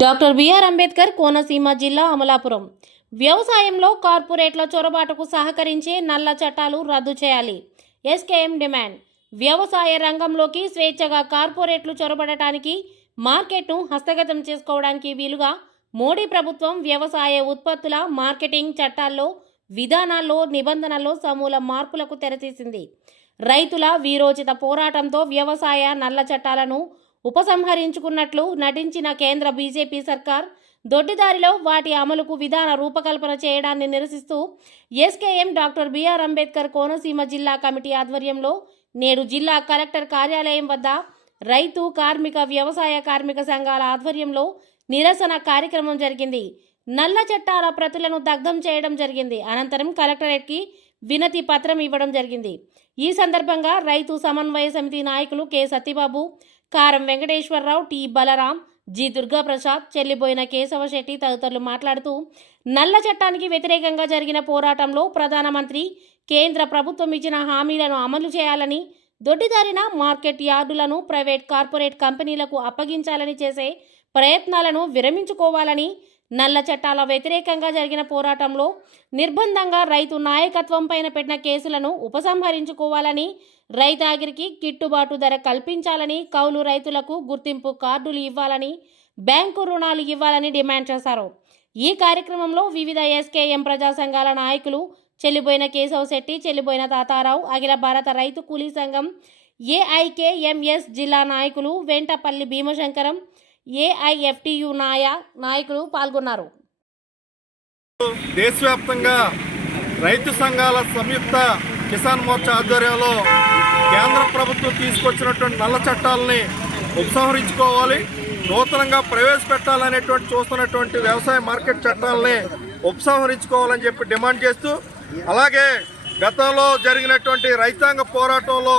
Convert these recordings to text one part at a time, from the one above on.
Doctor BR Ambedkar Konaseema జిల్లా అమలాపురం. వ్యవసాయంలో కార్పొరేట్ల చొరబాటుకు సహకరించే నల్ల చట్టాలు రద్దు చేయాలి. SKM demand. వ్యవసాయ రంగంలోకి స్వేచ్ఛగా కార్పొరేట్లు చొరబడటానికి మార్కెట్ను హస్తగతం చేసుకోవడానికి వీలుగా మోడీ ప్రభుత్వం వ్యవసాయ ఉత్పత్తుల మార్కెటింగ్ చట్టాల్లో విధానాల్లో నిబంధనల్లో సమూల మార్పులకు తెరతీసింది. రైతుల వీరోచిత పోరాటంతో వ్యవసాయ నల్ల చట్టాలను ఉపసంహరించుకున్నట్లు నటించిన కేంద్ర బీజేపీ సర్కార్ దొడ్డిదారిలో వాటి అమలుకు విధాన రూపకల్పన చేయడాన్ని నిరసిస్తూ SKM doctor BR Ambedkar Konaseema జిల్లా కమిటీ ఆధ్వర్యంలో నేడు జిల్లా కలెక్టర్ కార్యాలయం వద్ద రైతు కార్మిక వ్యవసాయ కార్మిక సంఘాల ఆధ్వర్యంలో నిరసన కార్యక్రమం జరిగింది. నల్ల చట్టాల ప్రతులను దగ్ధం చేయడం జరిగింది. అనంతరం కలెక్టరేట్కి వినతి పత్రం ఇవ్వడం జరిగింది. ఈ సందర్భంగా రైతు సమన్వయ సమితి నాయకులు K. Satyababu Karam Venkateswararao T. Balaram G. Durgaprasad చెల్లిపోయిన Keshava Shetty తదితరులు మాట్లాడుతూ నల్ల చట్టానికి వ్యతిరేకంగా జరిగిన పోరాటంలో ప్రధానమంత్రి కేంద్ర ప్రభుత్వం ఇచ్చిన హామీలను అమలు చేయాలని దొడ్డిదారిన మార్కెట్ యార్డులను ప్రైవేట్ కార్పొరేట్ కంపెనీలకు అప్పగించాలని చేసే ప్రయత్నాలను విరమించుకోవాలని నల్ల చట్టాల వ్యతిరేకంగా జరిగిన పోరాటంలో నిర్బంధంగా రైతు నాయకత్వం పైన పెట్టిన కేసులను ఉపసంహరించుకోవాలని రైతాగిరికి గిట్టుబాటు ధర కల్పించాలని కౌలు రైతులకు గుర్తింపు కార్డులు ఇవ్వాలని బ్యాంకు రుణాలు ఇవ్వాలని డిమాండ్ చేశారు. ఈ కార్యక్రమంలో వివిధ ఎస్కేఎం ప్రజా సంఘాల నాయకులు చెల్లిపోయిన కేశవ శెట్టి చెల్లిపోయిన తాతారావు అఖిల భారత రైతు కూలీ సంఘం ఏఐకేఎంఎస్ జిల్లా నాయకులు వెంటపల్లి భీమశంకరం ఏఐఎఫ్టియు నాయ నాయకులు పాల్గొన్నారు. దేశవ్యాప్తంగా రైతు సంఘాల సంయుక్త కిసాన్ మోర్చా ఆధ్వర్యంలో కేంద్ర ప్రభుత్వం తీసుకొచ్చినటువంటి నల్ల చట్టాలని ఉపసంహరించుకోవాలి నూతనంగా ప్రవేశపెట్టాలనేటువంటి చూస్తున్నటువంటి వ్యవసాయ మార్కెట్ చట్టాలని ఉపసంహరించుకోవాలని చెప్పి డిమాండ్ చేస్తూ అలాగే గతంలో జరిగినటువంటి రైతాంగ పోరాటంలో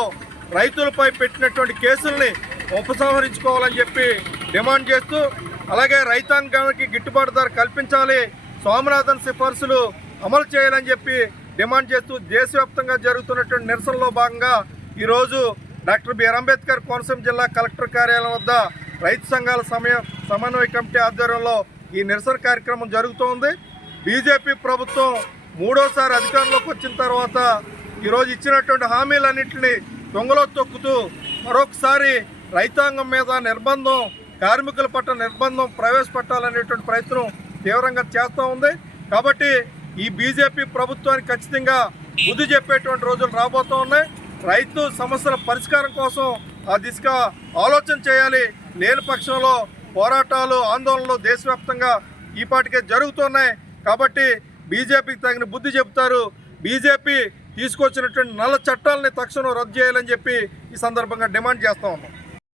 రైతులపై పెట్టినటువంటి కేసుల్ని ఉపసంహరించుకోవాలని చెప్పి డిమాండ్ చేస్తూ అలాగే రైతాంగానికి గిట్టుబాటు ధర కల్పించాలి స్వామినాథన్ సిఫార్సులు అమలు చేయాలని చెప్పి డిమాండ్ చేస్తూ దేశవ్యాప్తంగా జరుగుతున్నటువంటి నిరసనలో భాగంగా ఈరోజు డాక్టర్ బిఆర్ అంబేద్కర్ కోనసీమ జిల్లా కలెక్టర్ కార్యాలయం వద్ద రైతు సంఘాల సమయ సమన్వయ కమిటీ ఆధ్వర్యంలో ఈ నిరసన కార్యక్రమం జరుగుతోంది. బీజేపీ ప్రభుత్వం మూడోసారి అధికారంలోకి వచ్చిన తర్వాత ఈరోజు ఇచ్చినటువంటి హామీలన్నింటినీ దొంగలో తొక్కుతూ మరొకసారి రైతాంగం మీద నిర్బంధం కార్మికుల పట్ల నిర్బంధం ప్రవేశపెట్టాలనేటువంటి ప్రయత్నం తీవ్రంగా చేస్తూ ఉంది. కాబట్టి ఈ బీజేపీ ప్రభుత్వానికి ఖచ్చితంగా బుద్ధి చెప్పేటువంటి రోజులు రాబోతూ ఉన్నాయి. రైతు సమస్యల పరిష్కారం కోసం ఆ దిశగా ఆలోచన చేయాలి. లేని పక్షంలో పోరాటాలు ఆందోళనలు దేశవ్యాప్తంగా ఈపాటికే జరుగుతున్నాయి. కాబట్టి బీజేపీకి తగిన బుద్ధి చెబుతారు. బీజేపీ తీసుకొచ్చినటువంటి నల్ల చట్టాలని తక్షణం రద్దు చేయాలని చెప్పి ఈ సందర్భంగా డిమాండ్ చేస్తా ఉన్నాం.